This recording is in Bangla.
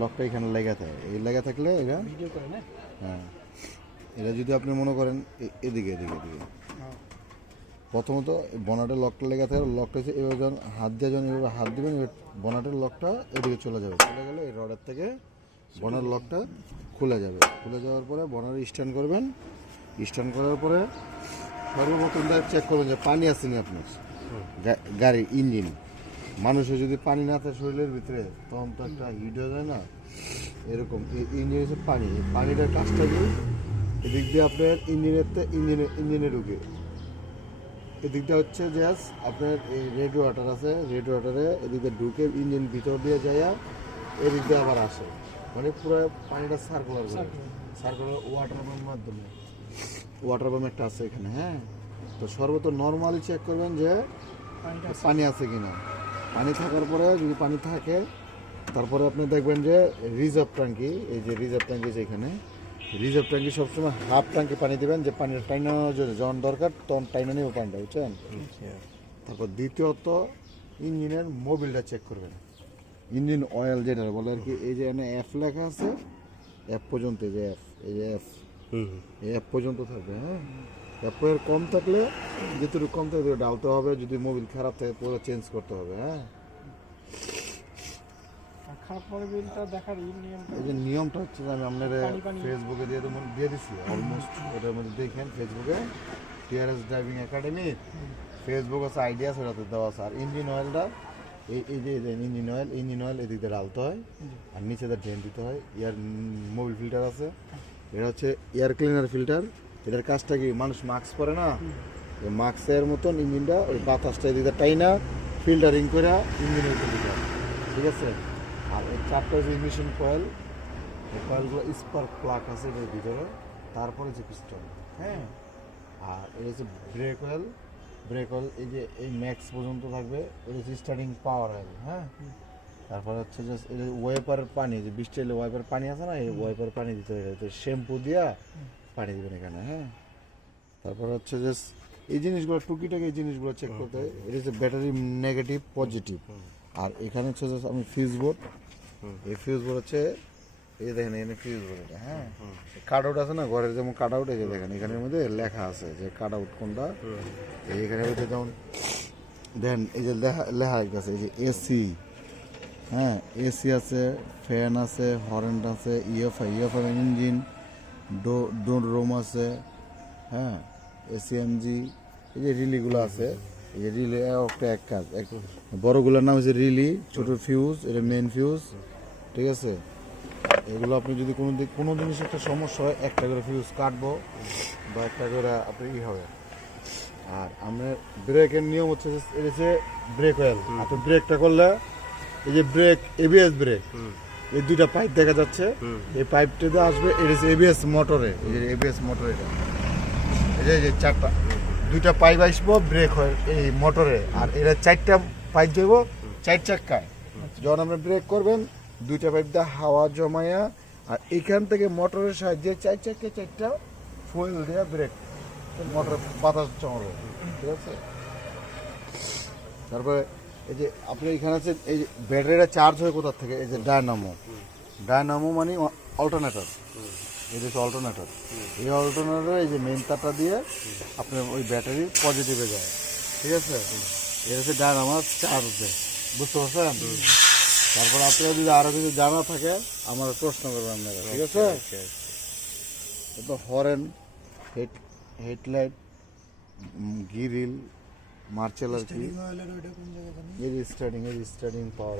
লকটা এখানে লেগে থাকে, এই লেগে থাকলে এরা ভিডিও করে না। হ্যাঁ, এটা যদি আপনি মনে করেন এদিকে এদিকে এদিকে প্রথমত বনাটের লকটা লেগে থাকে, লকটা হচ্ছে এবার যখন হাত দিয়ে যখন এভাবে হাত দেবেন এবার বনাটের লকটা এদিকে চলে যাবে, চলে গেলে এই রডের থেকে বনার লকটা খুলে যাবে। খুলে যাওয়ার পরে বনার স্ট্যান্ড করবেন, স্ট্যান্ড করার পরে সর্বপ্রথম চেক করবেন যে পানি আসেনি আপনার গাড়ির ইঞ্জিন। মানুষের যদি পানি না থাকে শরীরের ভিতরে তখন তো একটা হিট হয়ে যায় না, এরকম ইঞ্জিন হচ্ছে পানি, এই পানিটার কাজটা কি এদিক দিয়ে আপনার ইঞ্জিনে ঢুকে, এদিকটা হচ্ছে জাস্ট আপনার এই রেড ওয়াটার আছে, রেড ওয়াটারে এদিকে ঢুকে ইঞ্জিন ভিতর দিয়ে যাইয়া এদিক দিয়ে আবার আসে, মানে পুরো পানিটা সার্কুলার করে, সার্কুলার ওয়াটার পাম্পের মাধ্যমে। ওয়াটার পাম্প একটা আছে এখানে। হ্যাঁ, তো সর্বত নর্মালি চেক করবেন যে পানি আছে কিনা। পানি থাকার পরে যদি পানি থাকে তারপরে আপনি দেখবেন যে রিজার্ভ ট্যাঙ্কি, এই যে রিজার্ভ ট্যাঙ্কি আছে এখানে, রিজার্ভ ট্যাঙ্কি সবসময় হাফ ট্যাঙ্কি পানি দেবেন, যে পানিটা টাইনানোর জন্য যখন দরকার তখন টাইনা নেবে পানিটা, বুঝছেন। তারপর দ্বিতীয়ত ইঞ্জিনের মোবিলটা চেক করবেন, ইঞ্জিন অয়েল যেটা বলে আর কি, এই যে এখানে এফ লেখা আছে, এফ পর্যন্ত, এই যে এফ, এই যে এফ, এই এফ পর্যন্ত থাকবে। হ্যাঁ, এর কম থাকলে যেটুকু কম থাকে ডালতে হবে, যদি মোবিল খারাপ থাকে পুরো চেঞ্জ করতে হবে। হ্যাঁ, খারাপ মোবিলটা দেখার নিয়মটা, এই যে নিয়মটা হচ্ছে যে আমি আপনার ফেসবুকে দিয়ে দিচ্ছি অলমোস্ট, ওটার মধ্যে দেখেন ফেসবুকে টিআরএস ড্রাইভিং একাডেমি ফেসবুক আছে, আইডিয়াস ওটাতে দেওয়া আছে। আর ইঞ্জিন অয়েলটা এই যে ইঞ্জিন অয়েল এদিকে ডালতে হয় আর নিচে ড্রেন দিতে হয়। মোবিল ফিল্টার আছে, এটা হচ্ছে এয়ার ক্লিনার ফিল্টার। এটার কাজটা কি, মানুষ মাস্ক পরে না, এই মাস্কের মতন ইঞ্জিনটা ওই বাতাসটা এদিকে টাইনা ফিল্টারিং করে ইঞ্জিনের উপর দিতে হয়, ঠিক আছে। আর এই চারটা যে ইমিশন কয়েল, এই কয়েলগুলো স্পার্ক প্লাগ আছে এর ভিতরে, তারপরে যে পিস্টন। হ্যাঁ, আর এটা হচ্ছে ব্রেক অয়েল, ব্রেক অয়েল এই যে এই ম্যাক্স পর্যন্ত থাকবে, এটা হচ্ছে স্টার্টিং পাওয়ার অয়েল। হ্যাঁ, তারপরে হচ্ছে যে ওয়াইপারের পানি, যে বৃষ্টি এলে ওয়াইপার পানি আছে না, এই ওয়াইপার পানি দিতে হবে, শ্যাম্পু দিয়া পানি দিবেন এখানে। হ্যাঁ, তারপর হচ্ছে যে এই জিনিসগুলো টুকিটাকে এই জিনিসগুলো চেক করতে হয়। এটা হচ্ছে ব্যাটারি নেগেটিভ পজিটিভ। আর এখানে হচ্ছে যে আমি ফিউজ বোর্ড, এই ফিউজ বোর্ড হচ্ছে এই দেখেন এখানে ফিউজ বোর্ড, এটা হ্যাঁ কাট আউট আছে না ঘরের, যেমন কাট আউট, এই যে দেখেন এখানের মধ্যে লেখা আছে যে কাট আউট কোনটা, এইখানের মধ্যে যেমন দেন এই যে লেখা আছে এই যে এসি, হ্যাঁ এসি আছে, ফ্যান আছে, হরেন্ট আছে, ইএফআই ইঞ্জিন, ডোর রুম আছে, হ্যাঁ এসিএমজি, এই যে রিলিগুলো আছে, এই যে রিলি একটা এক কাজ, বড়গুলোর নাম হচ্ছে রিলি, ছোট ফিউজ, এটা মেন ফিউজ, ঠিক আছে। এগুলো আপনি যদি কোনো জিনিস একটা সমস্যা হয় একটা করে ফিউজ কাটবো বা একটা করে আপনি হবে। আর আপনার ব্রেকের নিয়ম হচ্ছে যে ব্রেক অয়েল, আপনি ব্রেকটা করলে এই যে ব্রেক এবিএস ব্রেক, এই দুইটা পাইপ দেখা যাচ্ছে, এই পাইপটাতে আসবে, এটা হচ্ছে এবিএস মোটরে, এই যে এবিএস মোটর, এটা এই যে চারটা দুইটা পাইপ আসবো ব্রেক হয় এই মোটরে, আর এরা চারটা পাইপ যাবো চার চাক্কায়। যখন আপনি ব্রেক করবেন দুইটা পাইপ দিয়ে হাওয়া জমায়া, আর এখান থেকে মোটরের সাহায্যে চার চাক্কায় চারটা ফুয়েল দেওয়া ব্রেক মোটর বাতাস জমাবে, ঠিক আছে। তারপরে এই যে আপনি এখানে আছে এই যে ব্যাটারিটা চার্জ হয় কোথার থেকে, এই যে ডায়নামো মানে অল্টারনেটর, এই যে অল্টারনেটর, এই অল্টারনেটর এই যে মেইন তারটা দিয়ে আপনার ওই ব্যাটারি পজিটিভে যায়, ঠিক আছে। এটা হচ্ছে ডায়নামো চার্জ দেয়, বুঝতে পারছেন। তারপর আপনারা যদি আরো কিছু জানা থাকে আমার প্রশ্ন করবেন আপনারা, ঠিক আছে। তো হরেন, হেডলাইট, গিরিল, মার্চেল আর কি, এই স্টার্টিং পাওয়ার